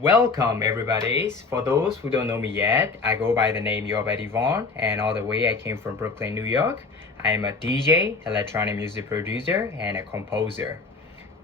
Welcome everybody. For those who don't know me yet, I go by the name Your Buddy VONN, and all the way I came from Brooklyn, New York. I am a DJ, electronic music producer, and a composer.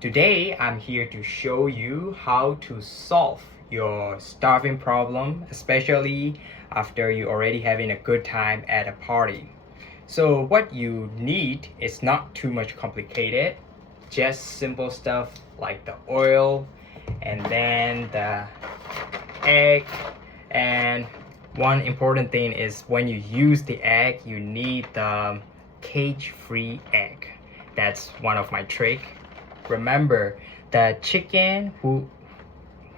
Today I'm here to show you how to solve your starving problem, especially after you already having a good time at a party. So what you need is not too much complicated, just simple stuff like the oil and then the egg. And one important thing is when you use the egg, you need the cage-free egg. That's one of my trick. Remember, the chicken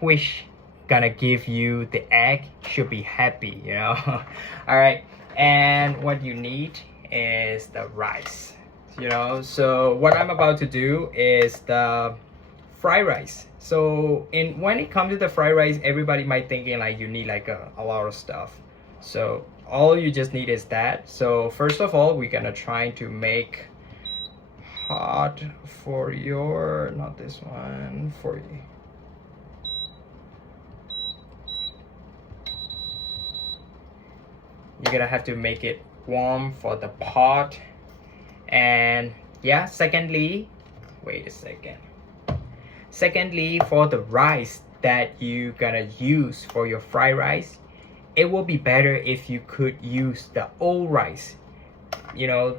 which gonna give you the egg should be happy, you know. All right, and what you need is the rice, you know. So what I'm about to do is the fried rice. So when it comes to the fried rice, everybody might thinking like you need like a lot of stuff. So all you just need is that. So first of all, we're gonna try to make hot for your, not this one, for you. You're gonna have to make it warm for the pot. And yeah, secondly, wait a second. Secondly, for the rice that you gonna use for your fried rice, it will be better if you could use the old rice. You know,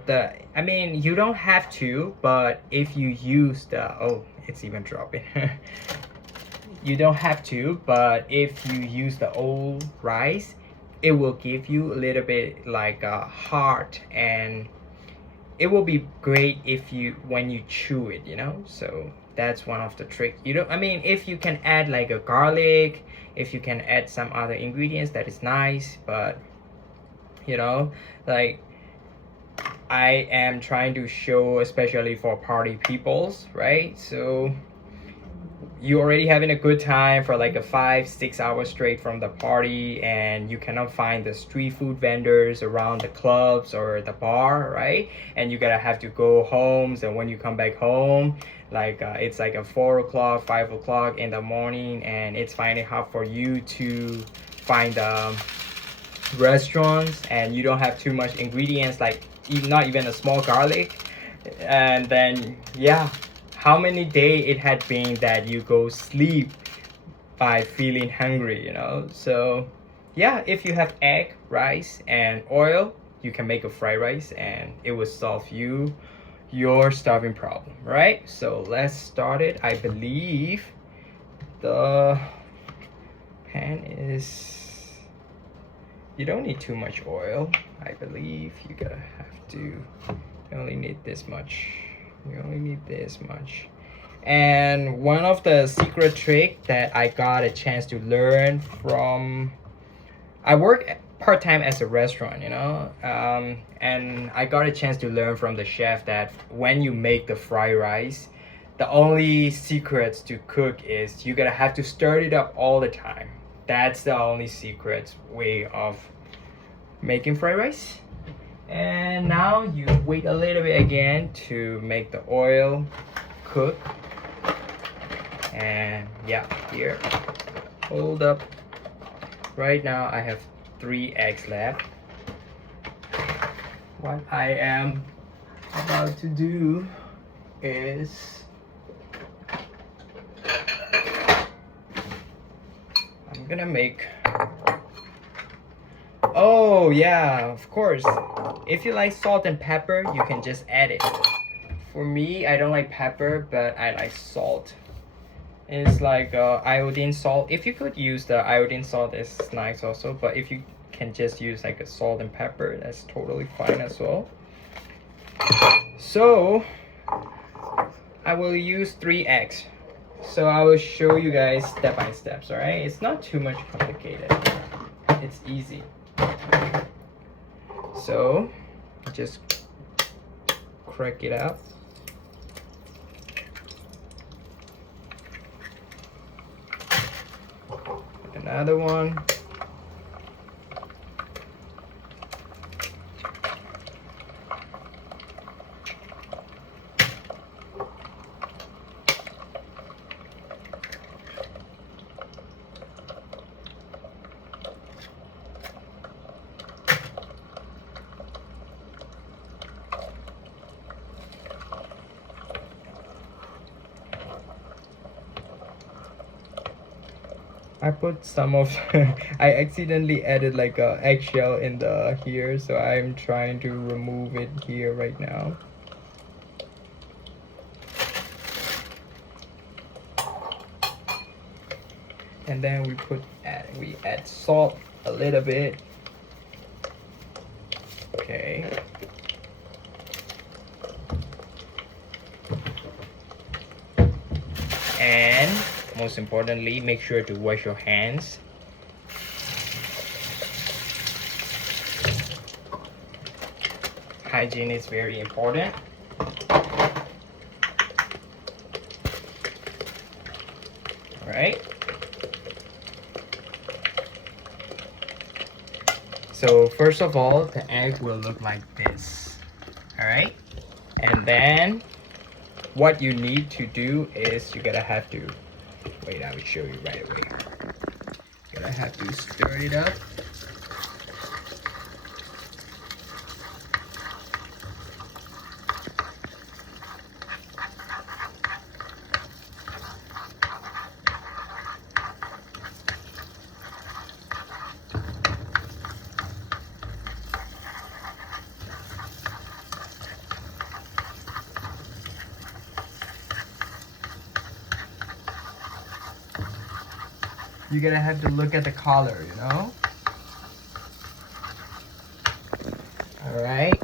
I mean, you don't have to, but if you use the, oh, it's even dropping. You don't have to, but if you use the old rice, it will give you a little bit like a hard, and it will be great if when you chew it, you know. So that's one of the tricks. I mean, if you can add like a garlic, if you can add some other ingredients, that is nice. But you know, like I am trying to show, especially for party peoples, right? So you already having a good time for like a 5-6 hours straight from the party, and you cannot find the street food vendors around the clubs or the bar, right? And you gotta have to go home. And when you come back home, like it's like a 4 o'clock, 5 o'clock in the morning, and it's finding hard for you to find restaurants, and you don't have too much ingredients, like not even a small garlic. And then yeah, how many days it had been that you go sleep by feeling hungry, you know? So yeah, if you have egg, rice, and oil, you can make a fried rice, and it will solve your starving problem, right? So let's start it. I believe the pan is, you don't need too much oil. I believe you only need this much. You only need this much. And one of the secret trick that I got a chance to learn from, I work part-time as a restaurant, you know, and I got a chance to learn from the chef that when you make the fried rice, the only secrets to cook is you gotta have to stir it up all the time. That's the only secret way of making fried rice. And now you wait a little bit again to make the oil cook. And yeah, here, hold up. Right now I have 3 eggs left. What I am about to do is I'm gonna make, oh yeah, of course, if you like salt and pepper, you can just add it. For me, I don't like pepper, but I like salt. It's like iodine salt. If you could use the iodine salt, it's nice also, but if you can just use like a salt and pepper, that's totally fine as well. So I will use 3 eggs. So I will show you guys step by steps, all right? It's not too much complicated. It's easy. So just crack it out. Another one. I put some of I accidentally added like a eggshell in the here, so I'm trying to remove it here right now. And then we add salt a little bit. Okay. And most importantly, make sure to wash your hands. Hygiene is very important. All right. So first of all, the egg will look like this. All right. And then what you need to do is you're gonna have to, wait, I will show you right away. You're gonna have to stir it up. You're gonna have to look at the color, you know? Alright.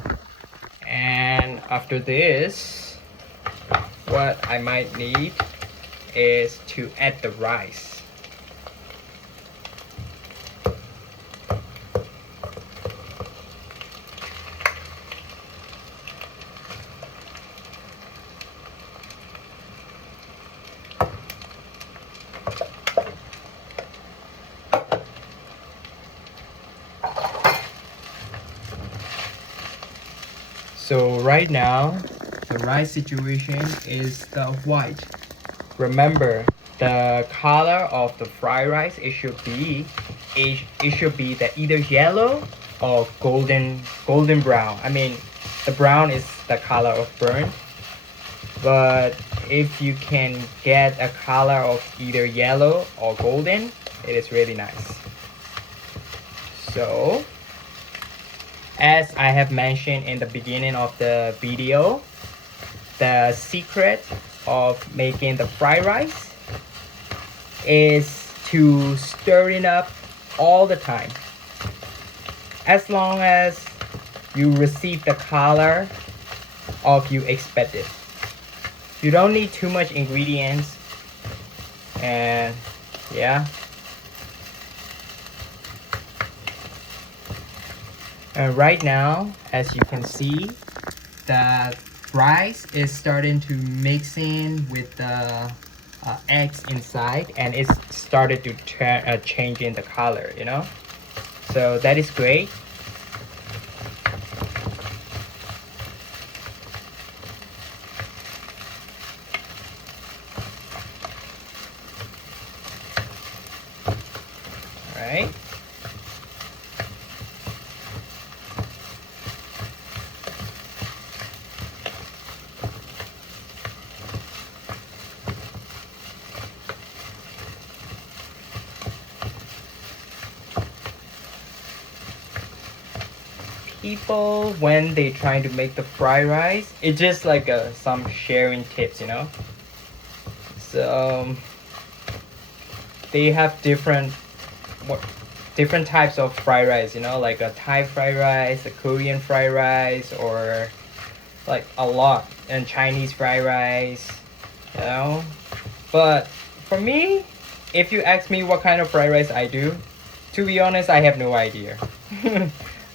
And after this, what I might need is to add the rice. So right now, the rice situation is the white. Remember, the color of the fried rice, it should be the either yellow or golden brown. I mean, the brown is the color of burnt, but if you can get a color of either yellow or golden, it is really nice. So as I have mentioned in the beginning of the video, the secret of making the fried rice is to stir it up all the time. As long as you receive the color of you expected. You don't need too much ingredients, and yeah. And right now, as you can see, the rice is starting to mix in with the eggs inside, and it's started to change in the color, you know? So that is great. All right. People, when they trying to make the fried rice, it's just like some sharing tips, you know. So they have different types of fried rice, you know, like a Thai fried rice, a Korean fried rice, or like a lot, and Chinese fried rice, you know. But for me, if you ask me what kind of fried rice I do, to be honest, I have no idea.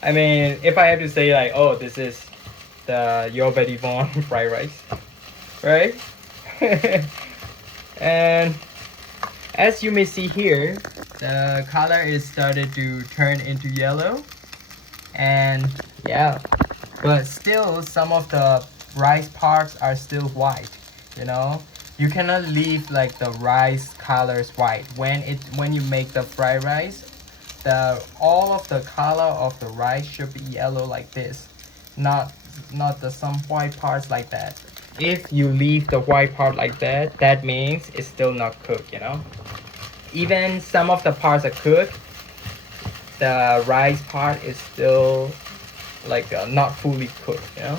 I mean, if I have to say like, oh, this is the Your Buddy VONN fried rice, right? And as you may see here, the color is started to turn into yellow, and yeah, but still some of the rice parts are still white, you know. You cannot leave like the rice colors white when you make the fried rice. All of the color of the rice should be yellow like this, not the some white parts like that. If you leave the white part like that, that means it's still not cooked, you know. even some of the parts are cooked, the rice part is still like not fully cooked, you know.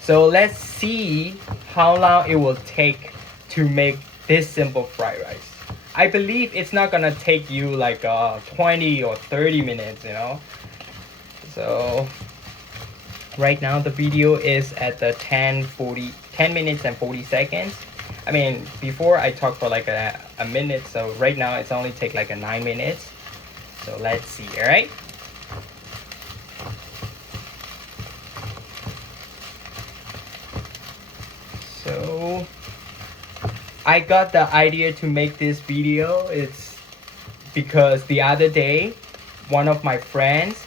So let's see how long it will take to make this simple fried rice. I believe it's not gonna take you like 20 or 30 minutes, you know. So right now the video is at the 10 minutes and 40 seconds. I mean, before I talked for like a minute, so right now it's only take like 9 minutes. So let's see, all right? So I got the idea to make this video. It's because the other day, one of my friends,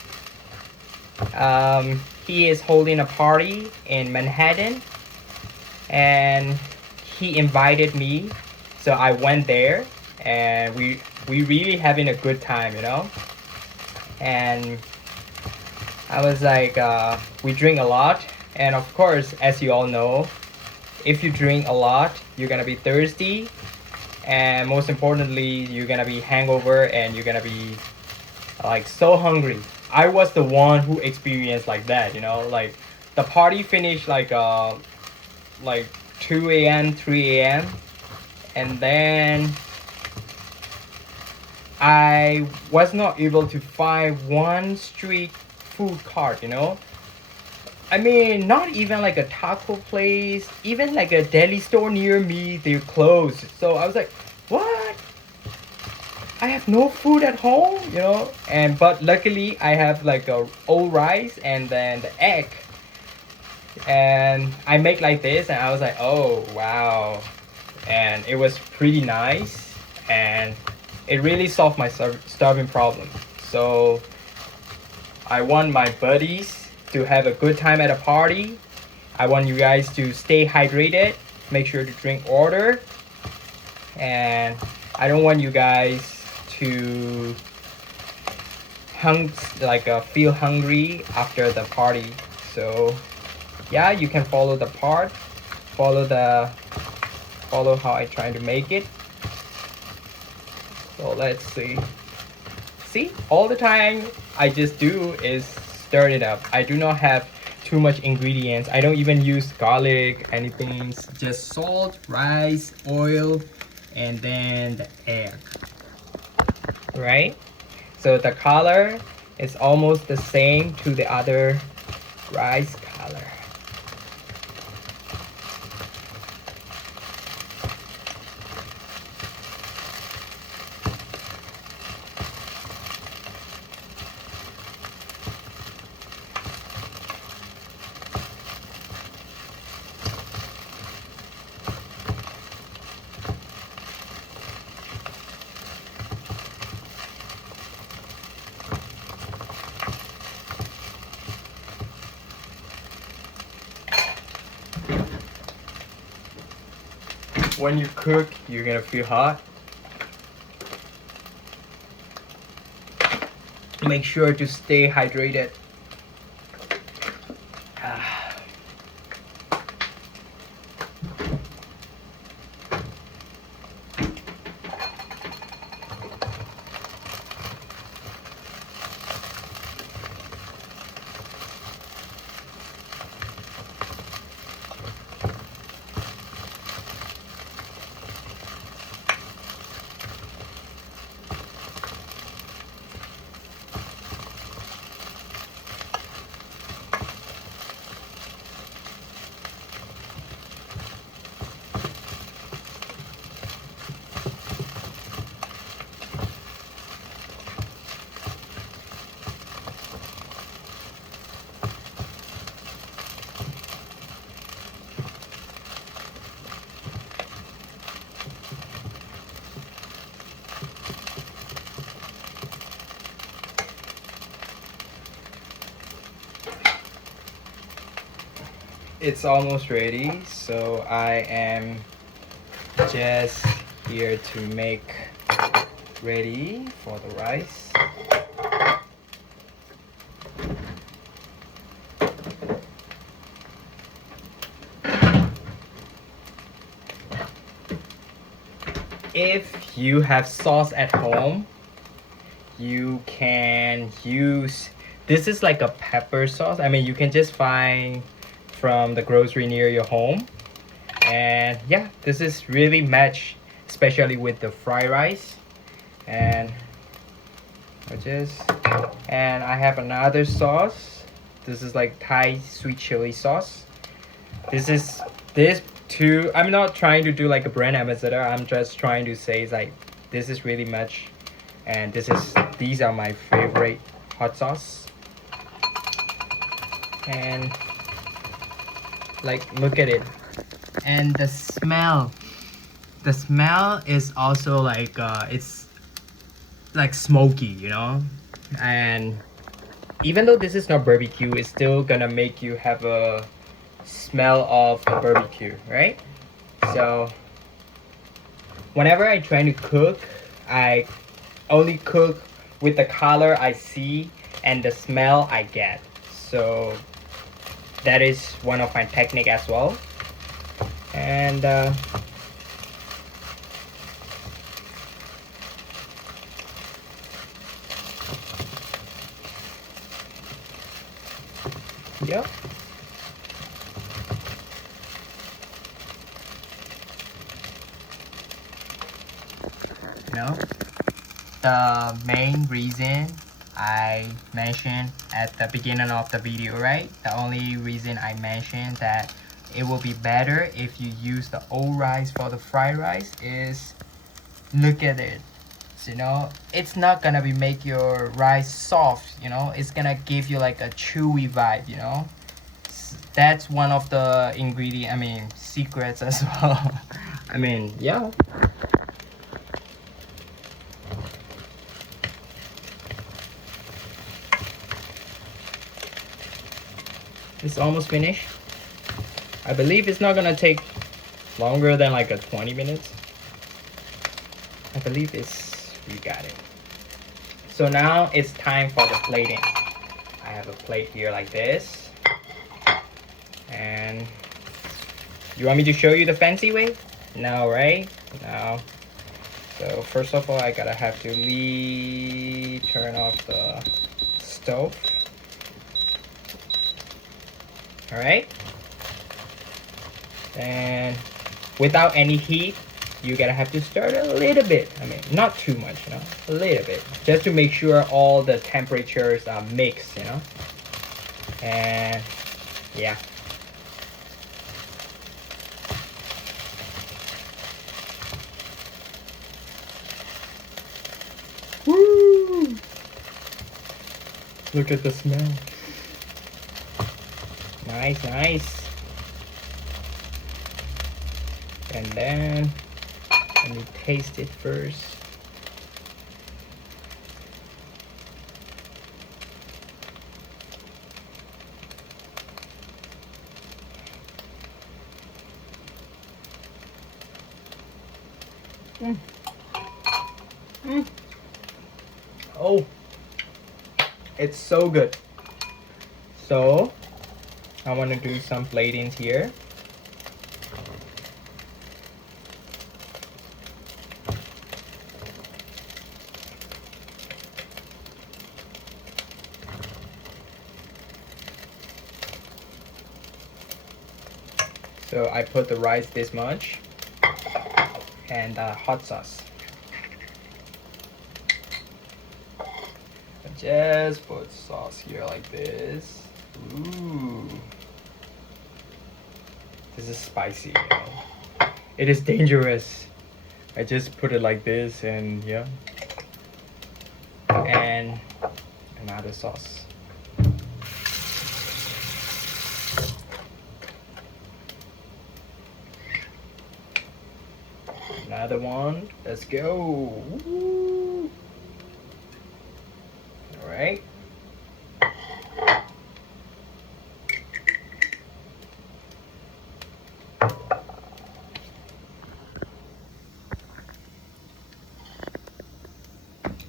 he is holding a party in Manhattan, and he invited me. So I went there, and we really having a good time, you know. And I was like, we drink a lot, and of course, as you all know, if you drink a lot, you're gonna be thirsty, and most importantly, you're gonna be hangover, and you're gonna be like so hungry. I was the one who experienced like that, you know, like the party finished like 2 a.m., 3 a.m. and then I was not able to find one street food cart, you know. I mean, not even like a taco place, even like a deli store near me, they're closed. So I was like, what? I have no food at home, you know. And but luckily I have like a old rice and then the egg. And I make like this, and I was like, oh wow. And it was pretty nice, and it really solved my starving problem. So I want my buddies to have a good time at a party. I want you guys to stay hydrated, make sure to drink water, and I don't want you guys to feel hungry after the party. So yeah, you can follow the part, follow how I try to make it. So let's see. See, all the time I just do is stir it up. I do not have too much ingredients. I don't even use garlic, anything. Just salt, rice, oil, and then the egg. Right? So the color is almost the same to the other rice color. When you cook, you're gonna feel hot. Make sure to stay hydrated. It's almost ready, so I am just here to make ready for the rice. If you have sauce at home, you can use, this is like a pepper sauce. I mean, you can just find from the grocery near your home. And yeah, this is really match, especially with the fried rice. And I have another sauce. This is like Thai sweet chili sauce. This two, I'm not trying to do like a brand ambassador. I'm just trying to say it's like this is really much, and these are my favorite hot sauce. And like, look at it, and the smell is also like it's like smoky, you know. And even though this is not barbecue, it's still gonna make you have a smell of the barbecue, right? So whenever I try to cook, I only cook with the color I see and the smell I get. So that is one of my technique as well. And yeah. You know, the main reason I mentioned at the beginning of the video, right? The only reason I mentioned that it will be better if you use the old rice for the fried rice is, look at it. You know, it's not gonna be make your rice soft, you know, it's gonna give you like a chewy vibe, you know. That's one of the ingredient, I mean secrets as well. I mean, yeah. It's almost finished. I believe it's not gonna take longer than like a 20 minutes. I believe you got it. So now it's time for the plating. I have a plate here like this. And you want me to show you the fancy way? No, right? No. So first of all, I gotta have to turn off the stove. All right. And without any heat, you gotta have to stir it a little bit. I mean, not too much, you know, a little bit, just to make sure all the temperatures are mixed, you know. And yeah. Woo! Look at the smell. Nice, nice. And then let me taste it first. Oh, it's so good. So I want to do some platings here. So I put the rice this much and hot sauce. Just put sauce here like this. Ooh. This is spicy, you know. It is dangerous. I just put it like this and yeah. And another sauce. Another one. Let's go. Woo. All right.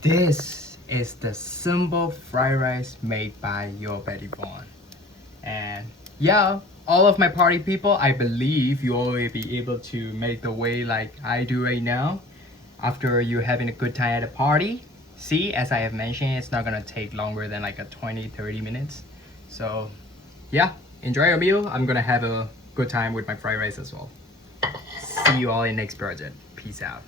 This is the simple fried rice made by Your Buddy VONN. And yeah, all of my party people, I believe you all will be able to make the way like I do right now. after you're having a good time at a party. See, as I have mentioned, it's not gonna take longer than like a 20-30 minutes. So yeah, enjoy your meal. I'm gonna have a good time with my fried rice as well. See you all in next project. Peace out.